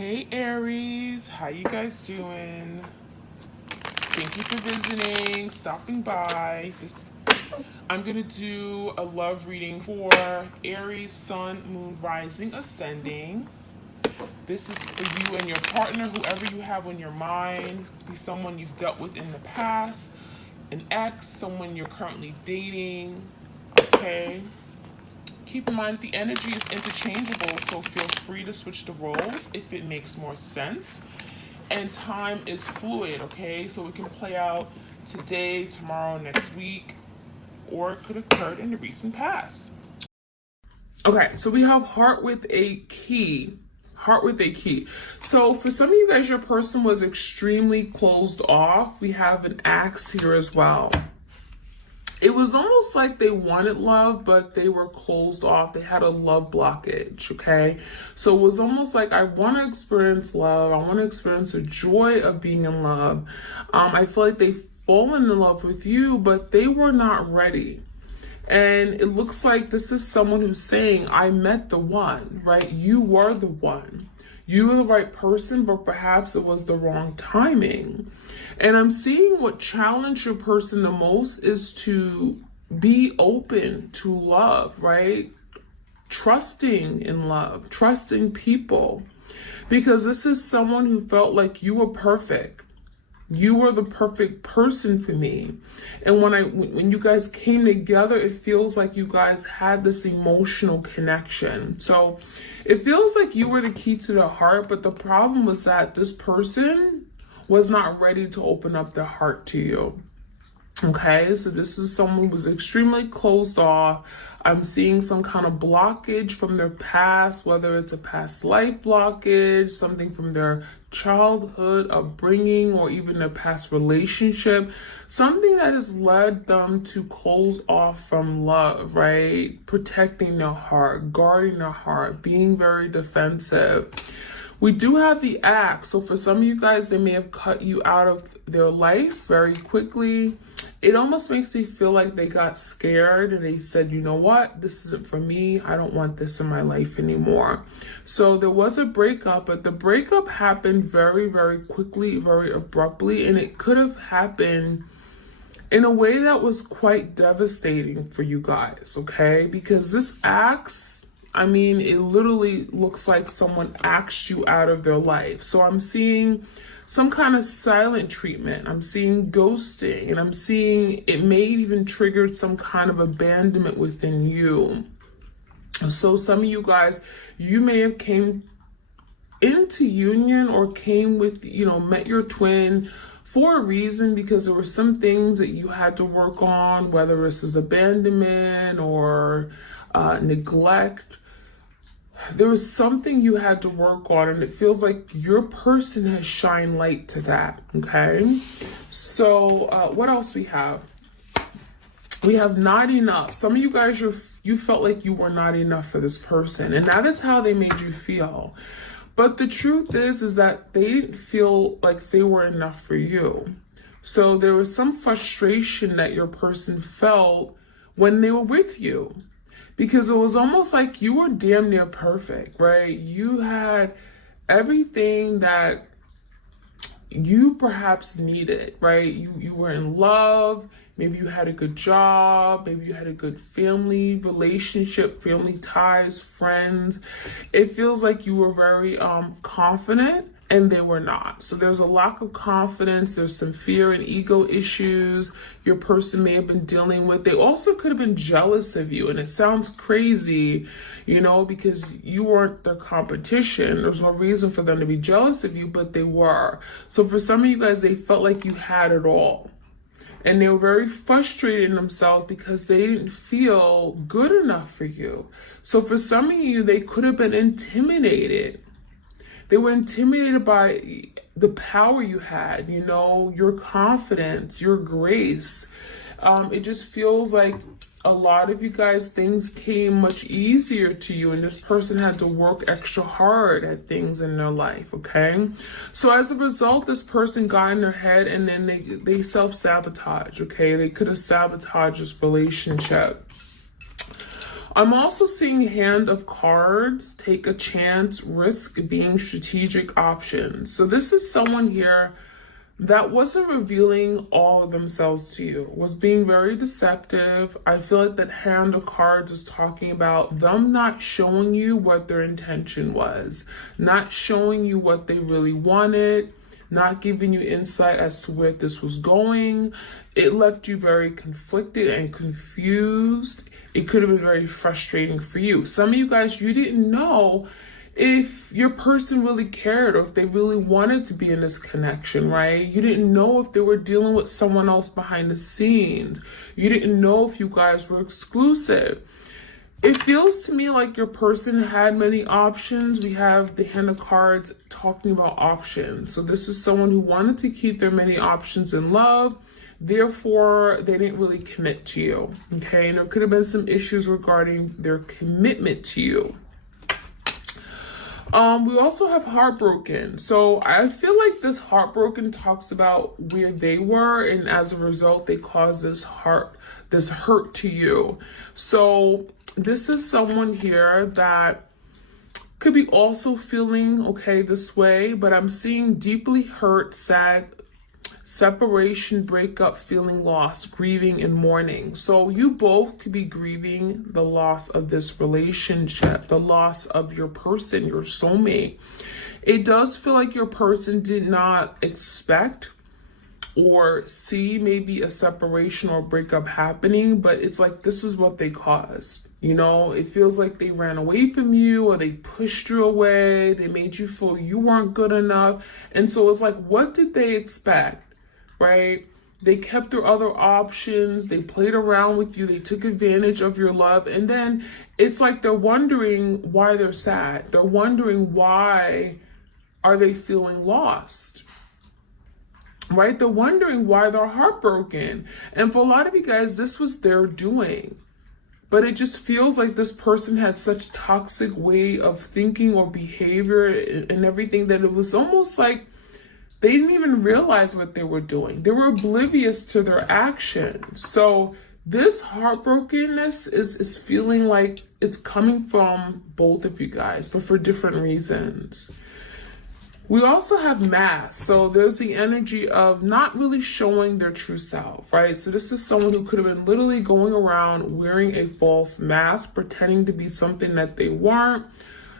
Hey Aries, how you guys doing? Thank you for visiting, stopping by. I'm gonna do a love reading for Aries, Sun, Moon, Rising, Ascending. This is for you and your partner, whoever you have on your mind. It could be someone you've dealt with in the past, an ex, someone you're currently dating. Okay. Keep in mind that the energy is interchangeable, so feel free to switch the roles if it makes more sense. And time is fluid, okay? So it can play out today, tomorrow, next week, or it could occur in the recent past. Okay, so we have heart with a key. Heart with a key. So for some of you guys, your person was extremely closed off. We have an axe here as well. It was almost like they wanted love, but they were closed off. They had a love blockage, okay? So it was almost like, I want to experience love. I want to experience the joy of being in love. I feel like they've fallen in love with you, but they were not ready. And it looks like this is someone who's saying, I met the one, right? You were the one. You were the right person, but perhaps it was the wrong timing. And I'm seeing what challenged your person the most is to be open to love, right? Trusting in love, trusting people. Because this is someone who felt like you were perfect. You were the perfect person for me. And when you guys came together, it feels like you guys had this emotional connection. So it feels like you were the key to their heart, but the problem was that this person was not ready to open up their heart to you. Okay, so this is someone who was extremely closed off. I'm seeing some kind of blockage from their past, whether it's a past life blockage, something from their childhood upbringing, or even their past relationship, something that has led them to close off from love, right? Protecting their heart, guarding their heart, being very defensive. We do have the axe. So for some of you guys, they may have cut you out of their life very quickly. It almost makes me feel like they got scared and they said, you know what, this isn't for me. I don't want this in my life anymore. So there was a breakup, but the breakup happened very, very quickly, very abruptly, and it could have happened in a way that was quite devastating for you guys, okay? Because this axe, I mean, it literally looks like someone axed you out of their life. So I'm seeing some kind of silent treatment. I'm seeing ghosting, and I'm seeing it may even trigger some kind of abandonment within you. So some of you guys, you may have came into union or came with, met your twin for a reason, because there were some things that you had to work on, whether this was abandonment or neglect. There was something you had to work on, and it feels like your person has shined light to that, okay? So what else we have? We have not enough. Some of you guys, you felt like you were not enough for this person, and that is how they made you feel. But the truth is that they didn't feel like they were enough for you. So there was some frustration that your person felt when they were with you. Because it was almost like you were damn near perfect, right? You had everything that you perhaps needed, right? You were in love. Maybe you had a good job. Maybe you had a good family relationship, family ties, friends. It feels like you were very confident, and they were not. So there's a lack of confidence. There's some fear and ego issues your person may have been dealing with. They also could have been jealous of you. And it sounds crazy, because you weren't their competition. There's no reason for them to be jealous of you, but they were. So for some of you guys, they felt like you had it all. And they were very frustrated in themselves because they didn't feel good enough for you. So for some of you, they could have been intimidated. They were intimidated by the power you had, your confidence, your grace. It just feels like a lot of you guys, things came much easier to you, and this person had to work extra hard at things in their life, okay? So as a result, this person got in their head, and then they self-sabotage, okay? They could have sabotaged this relationship. I'm also seeing Hand of Cards, take a chance, risk being strategic options. So this is someone here that wasn't revealing all of themselves to you, was being very deceptive. I feel like that Hand of Cards is talking about them not showing you what their intention was, not showing you what they really wanted, not giving you insight as to where this was going. It left you very conflicted and confused. It could have been very frustrating for you. Some of you guys, you didn't know if your person really cared or if they really wanted to be in this connection, right? You didn't know if they were dealing with someone else behind the scenes. You didn't know if you guys were exclusive. It feels to me like your person had many options. We have the Hand of Cards talking about options. So this is someone who wanted to keep their many options in love. Therefore, they didn't really commit to you, okay? And there could have been some issues regarding their commitment to you. We also have Heartbroken. So I feel like this Heartbroken talks about where they were, and as a result, they caused this hurt to you. So this is someone here that could be also feeling okay this way, but I'm seeing deeply hurt, sad, separation, breakup, feeling lost, grieving, and mourning. So you both could be grieving the loss of this relationship, the loss of your person, your soulmate. It does feel like your person did not expect or see maybe a separation or breakup happening, but it's like this is what they caused. You know, it feels like they ran away from you or they pushed you away. They made you feel you weren't good enough. And so it's like, what did they expect? Right? They kept their other options. They played around with you. They took advantage of your love. And then it's like they're wondering why they're sad. They're wondering why are they feeling lost, right? They're wondering why they're heartbroken. And for a lot of you guys, this was their doing. But it just feels like this person had such a toxic way of thinking or behavior and everything that it was almost like they didn't even realize what they were doing. They were oblivious to their actions. So this heartbrokenness is feeling like it's coming from both of you guys, but for different reasons. We also have masks. So there's the energy of not really showing their true self, right? So this is someone who could have been literally going around wearing a false mask, pretending to be something that they weren't,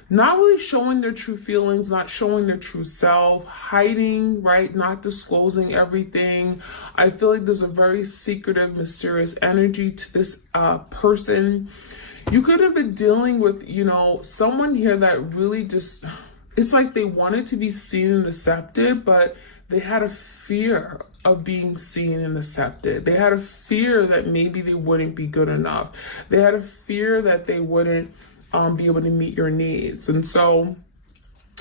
not really showing their true feelings, not showing their true self, hiding, right? Not disclosing everything. I feel like there's a very secretive, mysterious energy to this person. You could have been dealing with, you know, someone here that really just, it's like they wanted to be seen and accepted, but they had a fear of being seen and accepted. They had a fear that maybe they wouldn't be good enough. They had a fear that they wouldn't be able to meet your needs. And so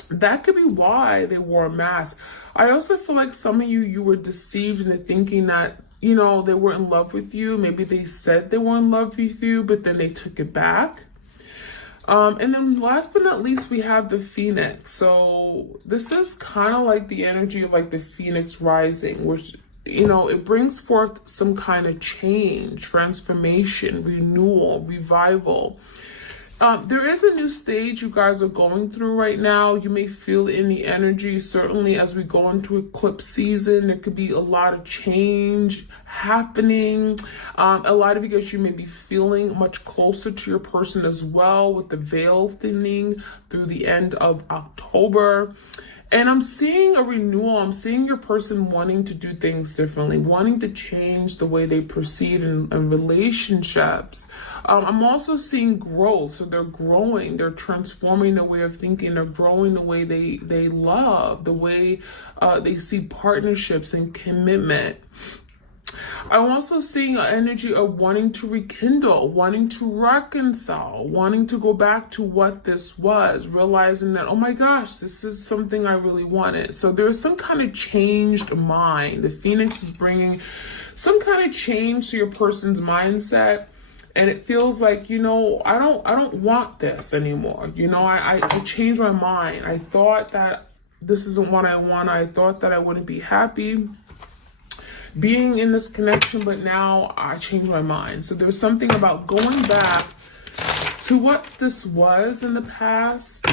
that could be why they wore a mask. I also feel like some of you were deceived into thinking that, you know, they were in love with you. Maybe they said they were in love with you, but then they took it back. And then last but not least, we have the Phoenix. So this is kind of like the energy of like the Phoenix rising, which, you know, it brings forth some kind of change, transformation, renewal, revival. There is a new stage you guys are going through right now. You may feel in the energy, certainly as we go into eclipse season, there could be a lot of change happening. A lot of you guys, you may be feeling much closer to your person as well with the veil thinning through the end of October. And I'm seeing a renewal. I'm seeing your person wanting to do things differently, wanting to change the way they proceed in relationships. I'm also seeing growth. So they're growing. They're transforming their way of thinking. They're growing the way they love, the way they see partnerships and commitment. I'm also seeing an energy of wanting to rekindle, wanting to reconcile, wanting to go back to what this was, realizing that, oh my gosh, this is something I really wanted. So there's some kind of changed mind. The Phoenix is bringing some kind of change to your person's mindset. And it feels like, you know, I don't want this anymore. You know, I changed my mind. I thought that this isn't what I want. I thought that I wouldn't be happy being in this connection, but now I changed my mind. So there's something about going back to what this was in the past.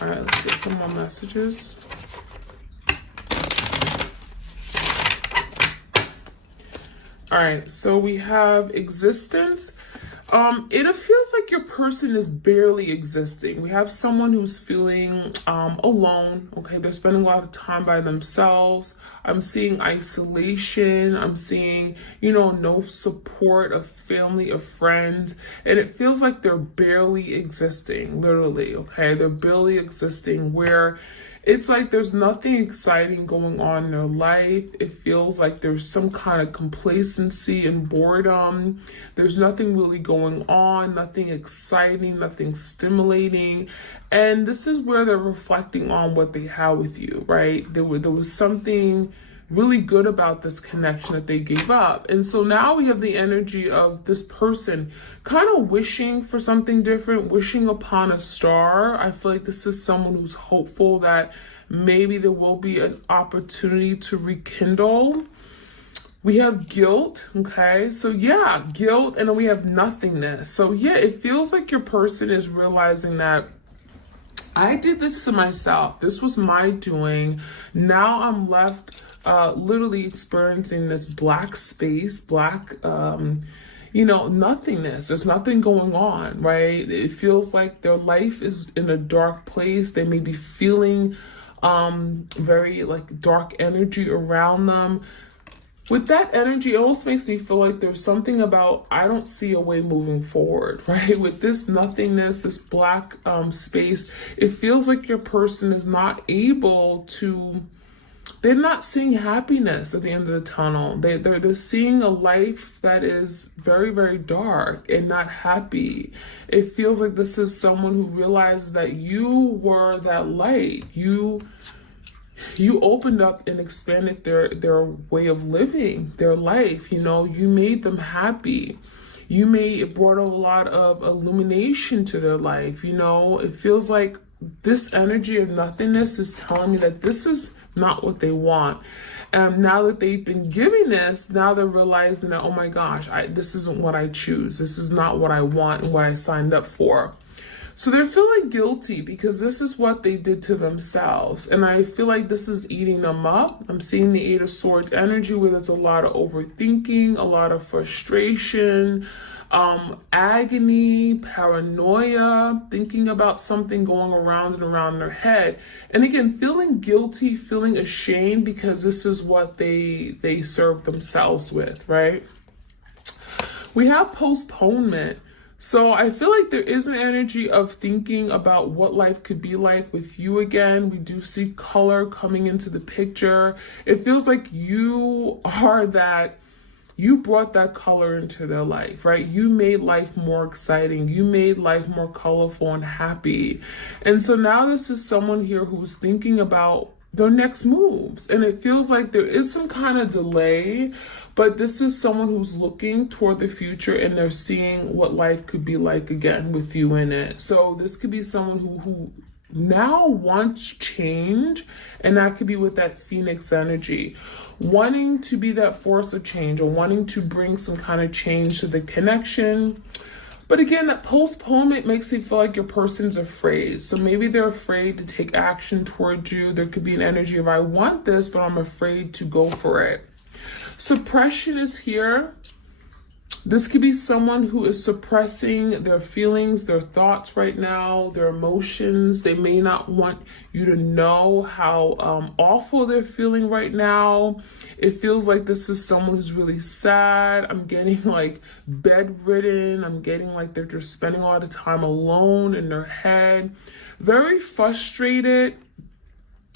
All right, let's get some more messages. All right, so we have existence. It feels like your person is barely existing. We have someone who's feeling alone. Okay, they're spending a lot of time by themselves. I'm seeing isolation. I'm seeing, no support of family, of friends. And it feels like they're barely existing, literally. Okay, they're barely existing where it's like there's nothing exciting going on in their life. It feels like there's some kind of complacency and boredom. There's nothing really going on, nothing exciting, nothing stimulating. And this is where they're reflecting on what they had with you, right? There was something really good about this connection that they gave up. And so now we have the energy of this person kind of wishing for something different, wishing upon a star. I feel like this is someone who's hopeful that maybe there will be an opportunity to rekindle. We have guilt, okay? So yeah, guilt, and then we have nothingness. So yeah, it feels like your person is realizing that I did this to myself. This was my doing. Now I'm left literally experiencing this black space, nothingness. There's nothing going on, right? It feels like their life is in a dark place. They may be feeling very like dark energy around them. With that energy, it almost makes me feel like there's something about, I don't see a way moving forward, right? With this nothingness, this black space, it feels like your person is not able to, they're not seeing happiness at the end of the tunnel. They're seeing a life that is very, very dark and not happy. It feels like this is someone who realizes that you were that light. You opened up and expanded their way of living, their life. You made them happy. It brought a lot of illumination to their life. It feels like this energy of nothingness is telling me that this is not what they want. And now that they've been giving this, now they're realizing that, oh my gosh, this isn't what I choose. This is not what I want and what I signed up for. So they're feeling guilty because this is what they did to themselves. And I feel like this is eating them up. I'm seeing the Eight of Swords energy where there's a lot of overthinking, a lot of frustration, agony, paranoia, thinking about something going around and around their head. And again, feeling guilty, feeling ashamed because this is what they served themselves with, right? We have postponement. So I feel like there is an energy of thinking about what life could be like with you again. We do see color coming into the picture. It feels like you brought that color into their life, right? You made life more exciting. You made life more colorful and happy. And so now this is someone here who's thinking about their next moves. And it feels like there is some kind of delay, but this is someone who's looking toward the future and they're seeing what life could be like again with you in it. So this could be someone who now wants change, and that could be with that Phoenix energy, wanting to be that force of change or wanting to bring some kind of change to the connection. But again, that postponement makes me feel like your person's afraid. So maybe they're afraid to take action towards you. There could be an energy of, I want this, but I'm afraid to go for it. Suppression is here. This could be someone who is suppressing their feelings, their thoughts right now, their emotions. They may not want you to know how awful they're feeling right now. It feels like this is someone who's really sad. I'm getting like bedridden. I'm getting like they're just spending a lot of time alone in their head. Very frustrated.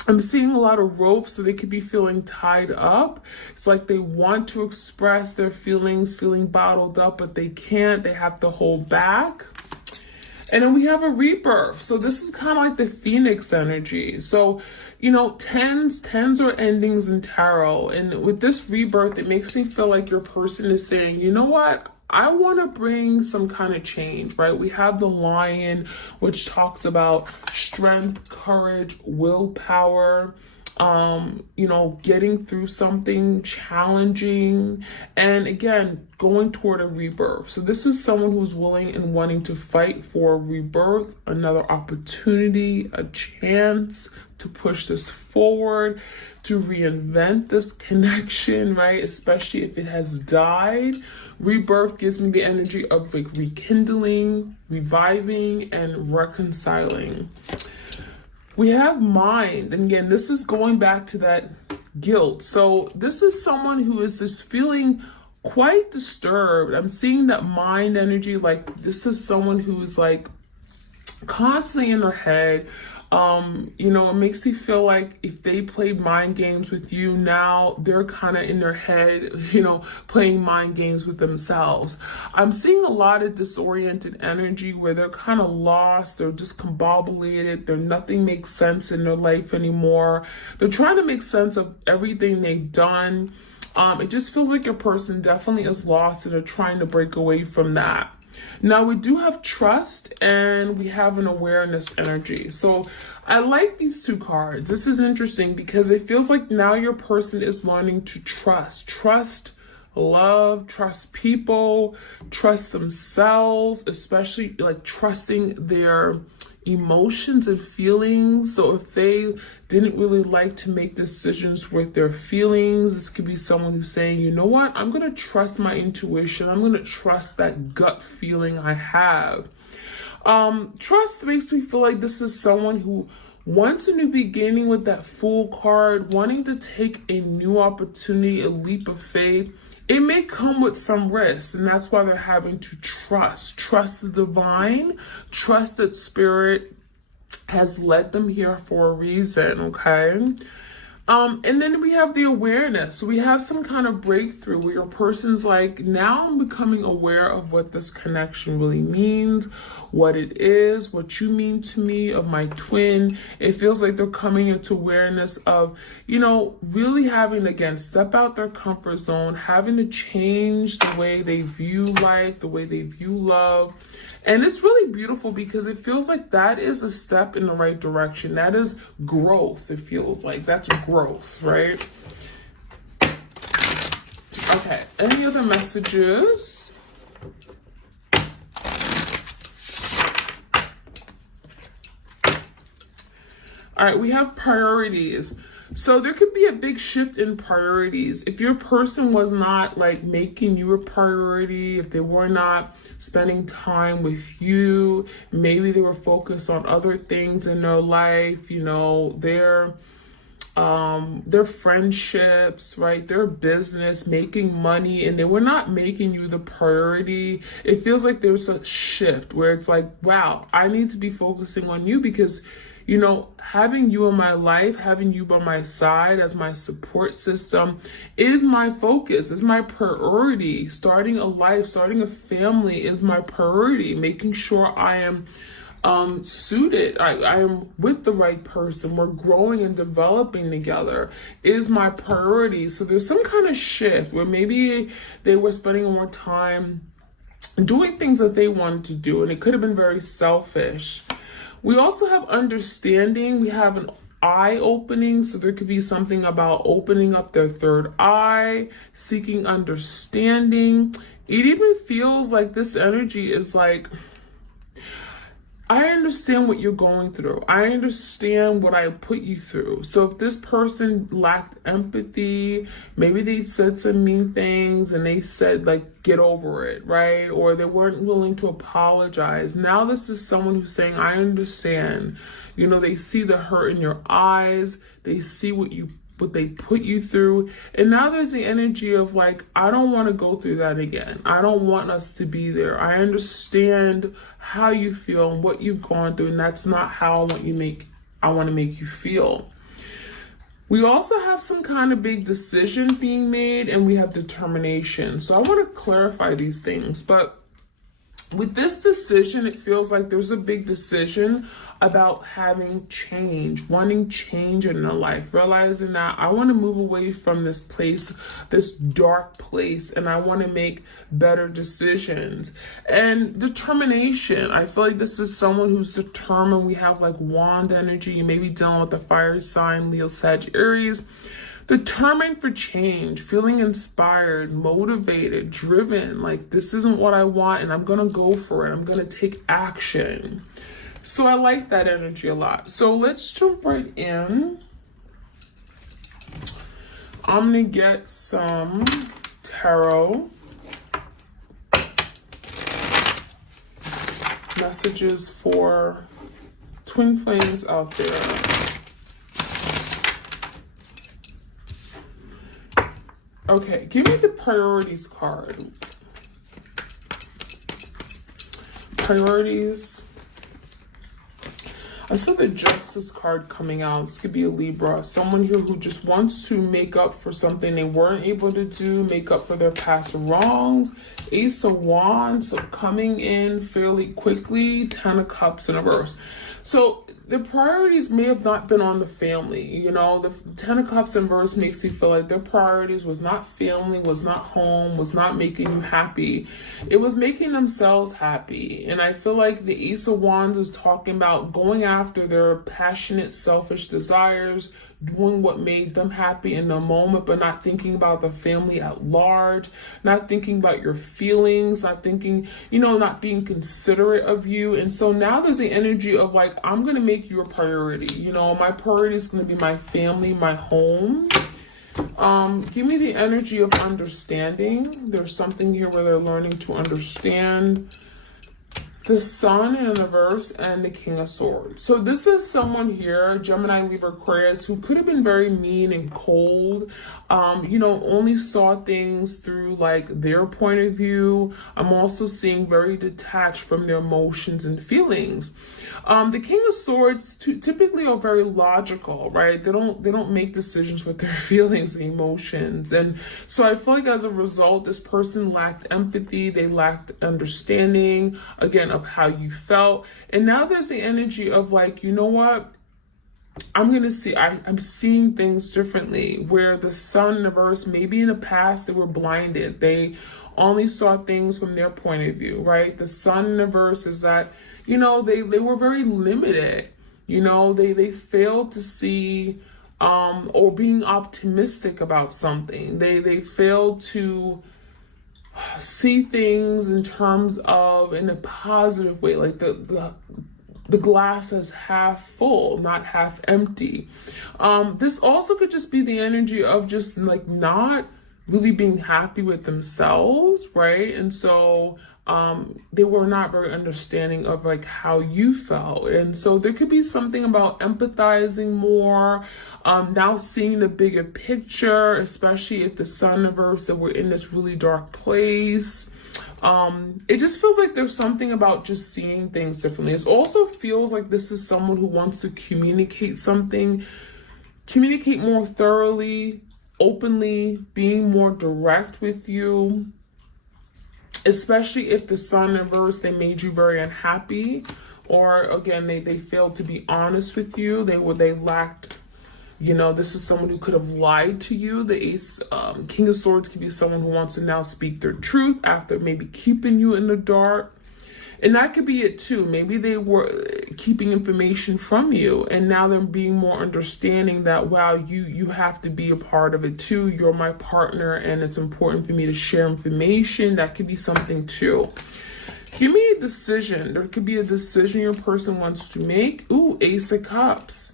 I'm seeing a lot of rope, so they could be feeling tied up. It's like they want to express their feelings, feeling bottled up, but they can't. They have to hold back. And then we have a rebirth. So this is kind of like the Phoenix energy. So, tens are endings in tarot. And with this rebirth, it makes me feel like your person is saying, you know what? I want to bring some kind of change, right? We have the Lion, which talks about strength, courage, willpower. you know, getting through something challenging, and again, going toward a rebirth. So this is someone who's willing and wanting to fight for a rebirth, another opportunity, a chance to push this forward, to reinvent this connection, right? Especially if it has died. Rebirth gives me the energy of like rekindling, reviving, and reconciling. We have mind, and again, this is going back to that guilt. So this is someone who is just feeling quite disturbed. I'm seeing that mind energy, like this is someone who's like constantly in their head. You know, it makes me feel like if they played mind games with you, now they're kind of in their head, you know, playing mind games with themselves. I'm seeing a lot of disoriented energy where they're kind of lost, they're discombobulated, nothing makes sense in their life anymore. They're trying to make sense of everything they've done. It just feels like your person definitely is lost and they're trying to break away from that. Now we do have trust and we have an awareness energy. So I like these two cards. This is interesting because it feels like now your person is learning to trust love, trust people, trust themselves, especially like trusting their emotions and feelings. So if they didn't really like to make decisions with their feelings, this could be someone who's saying, you know what, I'm going to trust my intuition. I'm going to trust that gut feeling I have. Trust makes me feel like this is someone who wants a new beginning with that Fool card, wanting to take a new opportunity, a leap of faith. It may come with some risks, and that's why they're having to trust the divine, trust that spirit has led them here for a reason, okay? And then we have the awareness. So we have some kind of breakthrough where your person's like, now I'm becoming aware of what this connection really means, what it is, what you mean to me, of my twin. It feels like they're coming into awareness of, you know, really having to, again, step out their comfort zone, having to change the way they view life, the way they view love. And it's really beautiful because it feels like that is a step in the right direction. That is growth. It feels like that's growth, right? Okay, any other messages? All right, we have priorities. So there could be a big shift in priorities. If your person was not like making you a priority, if they were not spending time with you, maybe they were focused on other things in their life, you know, their friendships, right? Their business, making money, and they were not making you the priority. It feels like there's a shift where it's like, wow, I need to be focusing on you because, you know, having you in my life, having you by my side as my support system is my focus, is my priority. Starting a life, starting a family is my priority. Making sure I am suited, I am with the right person, we're growing and developing together is my priority. So there's some kind of shift where maybe they were spending more time doing things that they wanted to do, and it could have been very selfish. We also have understanding. We have an eye opening. So there could be something about opening up their third eye, seeking understanding. It even feels like this energy is like, I understand what you're going through. I understand what I put you through. So if this person lacked empathy, maybe they said some mean things and they said like, get over it, right? Or they weren't willing to apologize. Now this is someone who's saying, I understand. You know, they see the hurt in your eyes. They see what they put you through. And now there's the energy of like, I don't want to go through that again. I don't want us to be there. I understand how you feel and what you've gone through, and that's not how I want to make you feel. We also have some kind of big decision being made, and we have determination. So I want to clarify these things, but With this decision, it feels like there's a big decision about having change, wanting change in their life, realizing that I want to move away from this place, this dark place, and I want to make better decisions. And determination, I feel like this is someone who's determined. We have like wand energy. You may be dealing with the fire sign, Leo, Sag, Aries. Determined for change, feeling inspired, motivated, driven, like this isn't what I want and I'm gonna go for it. I'm gonna take action. So I like that energy a lot. So let's jump right in. I'm gonna get some tarot messages for twin flames out there. Okay, give me the priorities card. Priorities. I saw the Justice card coming out. This could be a Libra. Someone here who just wants to make up for something they weren't able to do, make up for their past wrongs. Ace of Wands, so coming in fairly quickly. 10 of Cups in reverse. So the priorities may have not been on the family. You know, the 10 of Cups in reverse makes you feel like their priorities was not family, was not home, was not making you happy. It was making themselves happy. And I feel like the Ace of Wands is talking about going after their passionate, selfish desires, doing what made them happy in the moment, but not thinking about the family at large, not thinking about your feelings, not thinking, you know, not being considerate of you. And so now there's the energy of like, I'm going to make you a priority. You know, my priority is going to be my family, my home. Give me the energy of understanding. There's something here where they're learning to understand. The Sun in the reverse and the King of Swords. So this is someone here, Gemini, Libra, Aquarius, who could have been very mean and cold, you know, only saw things through like their point of view. I'm also seeing very detached from their emotions and feelings. The King of Swords typically are very logical, right? They don't make decisions with their feelings and emotions. And so I feel like as a result, this person lacked empathy. They lacked understanding, again, of how you felt. And now there's the energy of like, you know what? I'm seeing things differently, where the Sun in the reverse, maybe in the past they were blinded. They only saw things from their point of view, right? The Sun in the reverse is that, you know, they were very limited. You know, they failed to see or being optimistic about something. They failed to see things in terms of in a positive way, like the glass is half full, not half empty. This also could just be the energy of just like not really being happy with themselves, right? And so they were not very understanding of like how you felt. And so there could be something about empathizing more, now seeing the bigger picture, especially if the Sun reverse that we're in this really dark place. It just feels like there's something about just seeing things differently. It also feels like this is someone who wants to communicate something, communicate more thoroughly, openly, being more direct with you, especially if the Sun reverse, they made you very unhappy, or again, they failed to be honest with you. They lacked, you know, this is someone who could have lied to you. The King of Swords could be someone who wants to now speak their truth after maybe keeping you in the dark. And that could be it too. Maybe they were keeping information from you and now they're being more understanding that, wow, you have to be a part of it too. You're my partner and it's important for me to share information. That could be something too. Give me a decision. There could be a decision your person wants to make. Ooh, Ace of Cups.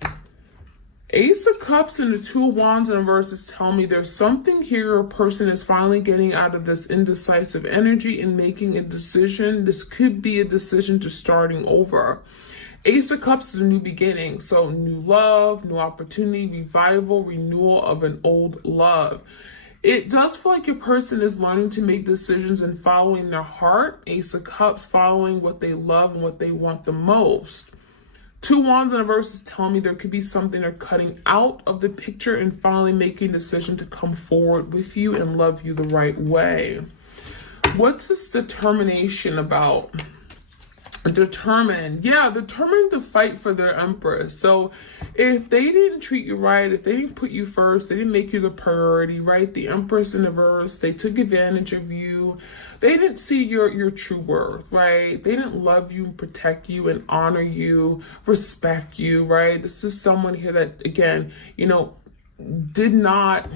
Ace of Cups and the Two of Wands in reverse tell me there's something here a person is finally getting out of this indecisive energy and making a decision. This could be a decision to starting over. Ace of Cups is a new beginning. So new love, new opportunity, revival, renewal of an old love. It does feel like your person is learning to make decisions and following their heart. Ace of Cups, following what they love and what they want the most. Two Wands in reverse is telling me there could be something they're cutting out of the picture and finally making a decision to come forward with you and love you the right way. What's this determination about? Determined to fight for their empress. So if they didn't treat you right, if they didn't put you first, they didn't make you the priority, right? The empress in the verse, they took advantage of you. They didn't see your true worth, right? They didn't love you, protect you, and honor you, respect you, right? This is someone here that, again, did not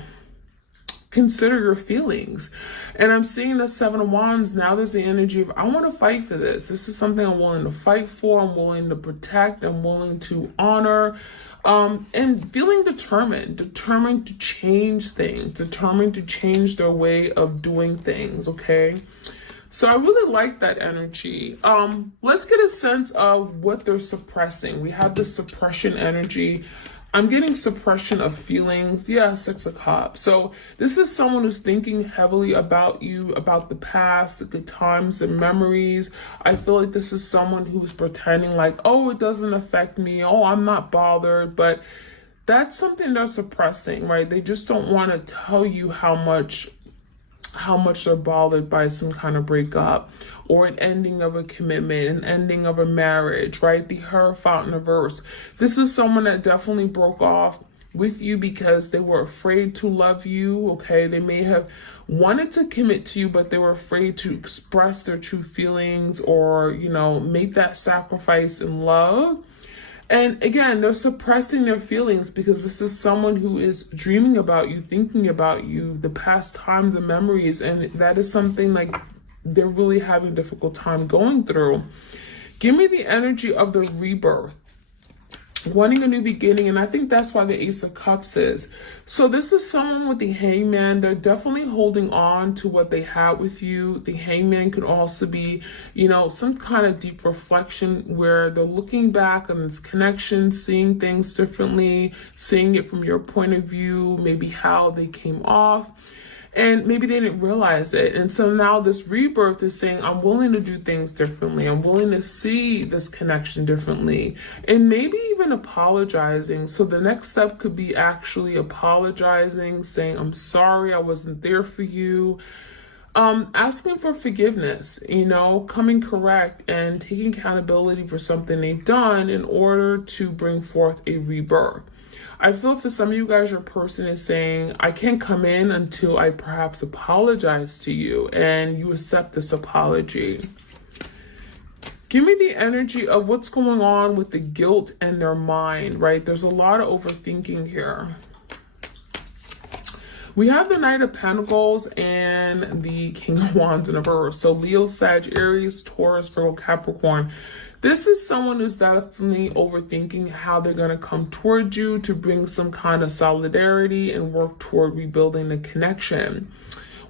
consider your feelings. And I'm seeing the Seven of Wands. Now there's the energy of, I want to fight for this. This is something I'm willing to fight for. I'm willing to protect. I'm willing to honor. And feeling determined to change things, determined to change their way of doing things, okay? So I really like that energy. Let's get a sense of what they're suppressing. We have the suppression energy. I'm getting suppression of feelings. Yeah, Six of Cups. So this is someone who's thinking heavily about you, about the past, the good times and memories. I feel like this is someone who's pretending like, oh, it doesn't affect me. Oh, I'm not bothered. But that's something they're suppressing, right? They just don't want to tell you how much they're bothered by some kind of breakup or an ending of a commitment, an ending of a marriage, right? The Hierophant in reverse. This is someone that definitely broke off with you because they were afraid to love you, okay? They may have wanted to commit to you, but they were afraid to express their true feelings or, make that sacrifice in love. And again, they're suppressing their feelings because this is someone who is dreaming about you, thinking about you, the past times and memories. And that is something like they're really having a difficult time going through. Give me the energy of the rebirth, wanting a new beginning. And I think that's why the Ace of Cups is. So this is someone with the Hangman. They're definitely holding on to what they had with you. The Hangman could also be, some kind of deep reflection where they're looking back on this connection, seeing things differently, seeing it from your point of view, maybe how they came off. And maybe they didn't realize it. And so now this rebirth is saying, I'm willing to do things differently. I'm willing to see this connection differently. And maybe even apologizing. So the next step could be actually apologizing, saying, I'm sorry, I wasn't there for you. Asking for forgiveness, coming correct and taking accountability for something they've done in order to bring forth a rebirth. I feel for some of you guys, your person is saying, I can't come in until I perhaps apologize to you and you accept this apology. Give me the energy of what's going on with the guilt and their mind, right? There's a lot of overthinking here. We have the Knight of Pentacles and the King of Wands in reverse. So Leo, Sag, Aries, Taurus, Virgo, Capricorn. This is someone who's definitely overthinking how they're going to come toward you to bring some kind of solidarity and work toward rebuilding the connection.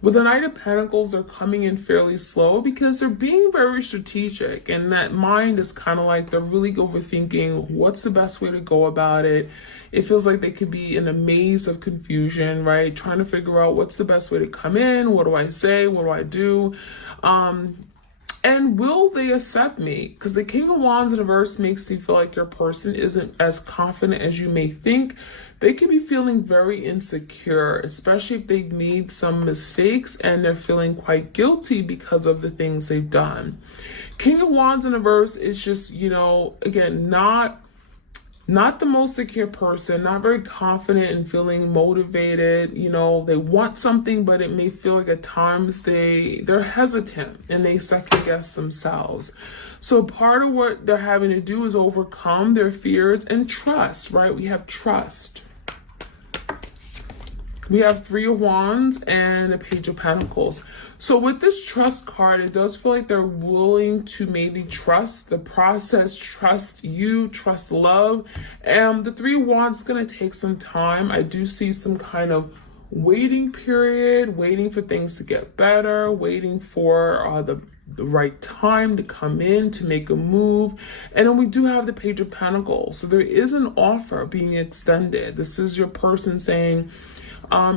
With the Knight of Pentacles, they're coming in fairly slow because they're being very strategic, and that mind is kind of like they're really overthinking what's the best way to go about it. It feels like they could be in a maze of confusion, right? Trying to figure out what's the best way to come in. What do I say? What do I do? And will they accept me? Because the King of Wands in reverse makes you feel like your person isn't as confident as you may think. They can be feeling very insecure, especially if they've made some mistakes and they're feeling quite guilty because of the things they've done. King of Wands in reverse is just, again, not the most secure person, not very confident and feeling motivated. They want something, but it may feel like at times they're hesitant and they second guess themselves. So part of what they're having to do is overcome their fears and trust, right? We have trust. We have Three of Wands and a Page of Pentacles. So with this trust card, it does feel like they're willing to maybe trust the process, trust you, trust love. And the Three of Wands is going to take some time. I do see some kind of waiting period, waiting for things to get better, waiting for the right time to come in, to make a move. And then we do have the Page of Pentacles. So there is an offer being extended. This is your person saying,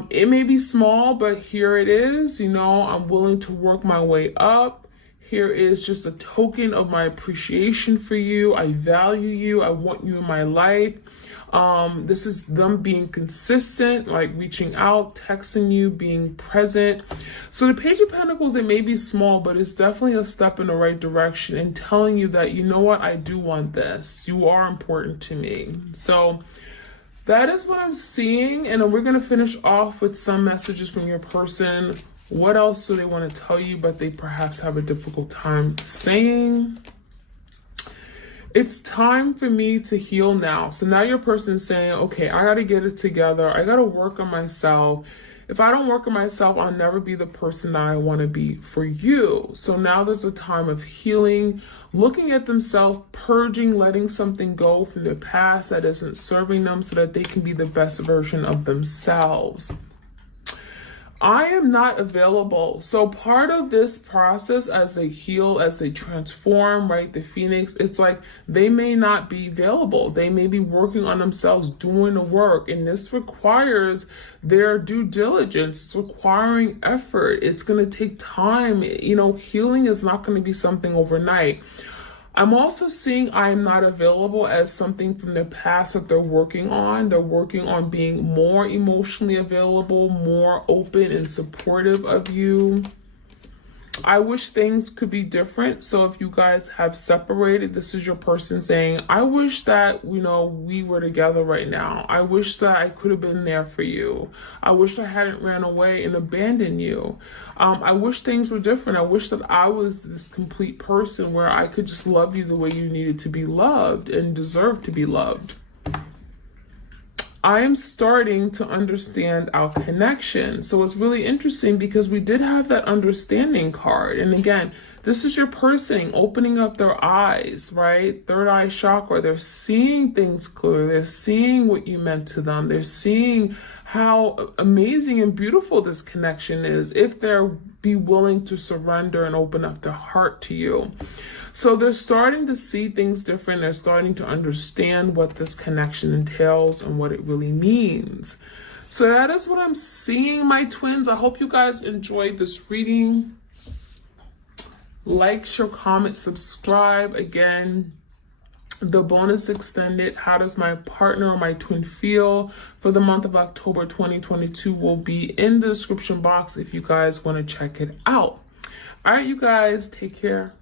it may be small, but here it is. I'm willing to work my way up. Here is just a token of my appreciation for you. I value you. I want you in my life. This is them being consistent, like reaching out, texting you, being present. So the Page of Pentacles, it may be small, but it's definitely a step in the right direction and telling you that, you know what, I do want this. You are important to me. So that is what I'm seeing. And then we're going to finish off with some messages from your person. What else do they want to tell you, but they perhaps have a difficult time saying? It's time for me to heal now. So now your person's saying, okay, I got to get it together. I got to work on myself. If I don't work on myself, I'll never be the person that I want to be for you. So now there's a time of healing, looking at themselves, purging, letting something go from their past that isn't serving them so that they can be the best version of themselves. I am not available. So part of this process, as they heal, as they transform, right, the Phoenix, it's like they may not be available. They may be working on themselves, doing the work. And this requires their due diligence. It's requiring effort. It's going to take time. You know, healing is not going to be something overnight. I'm also seeing I am not available as something from their past that they're working on. They're working on being more emotionally available, more open and supportive of you. I wish things could be different. So if you guys have separated, this is your person saying, I wish that, you know, we were together right now. I wish that I could have been there for you. I wish I hadn't ran away and abandoned you. I wish things were different. I wish that I was this complete person where I could just love you the way you needed to be loved and deserve to be loved. I am starting to understand our connection. So it's really interesting because we did have that understanding card. And again, this is your person opening up their eyes, right? Third eye chakra. They're seeing things clearly. They're seeing what you meant to them. They're seeing how amazing and beautiful this connection is if they're be willing to surrender and open up their heart to you. So they're starting to see things different. They're starting to understand what this connection entails and what it really means. So that is what I'm seeing, my twins. I hope you guys enjoyed this reading. Like, share, comment, subscribe. Again, the bonus extended, how does my partner or my twin feel, for the month of October 2022 will be in the description box if you guys want to check it out. All right, you guys, take care.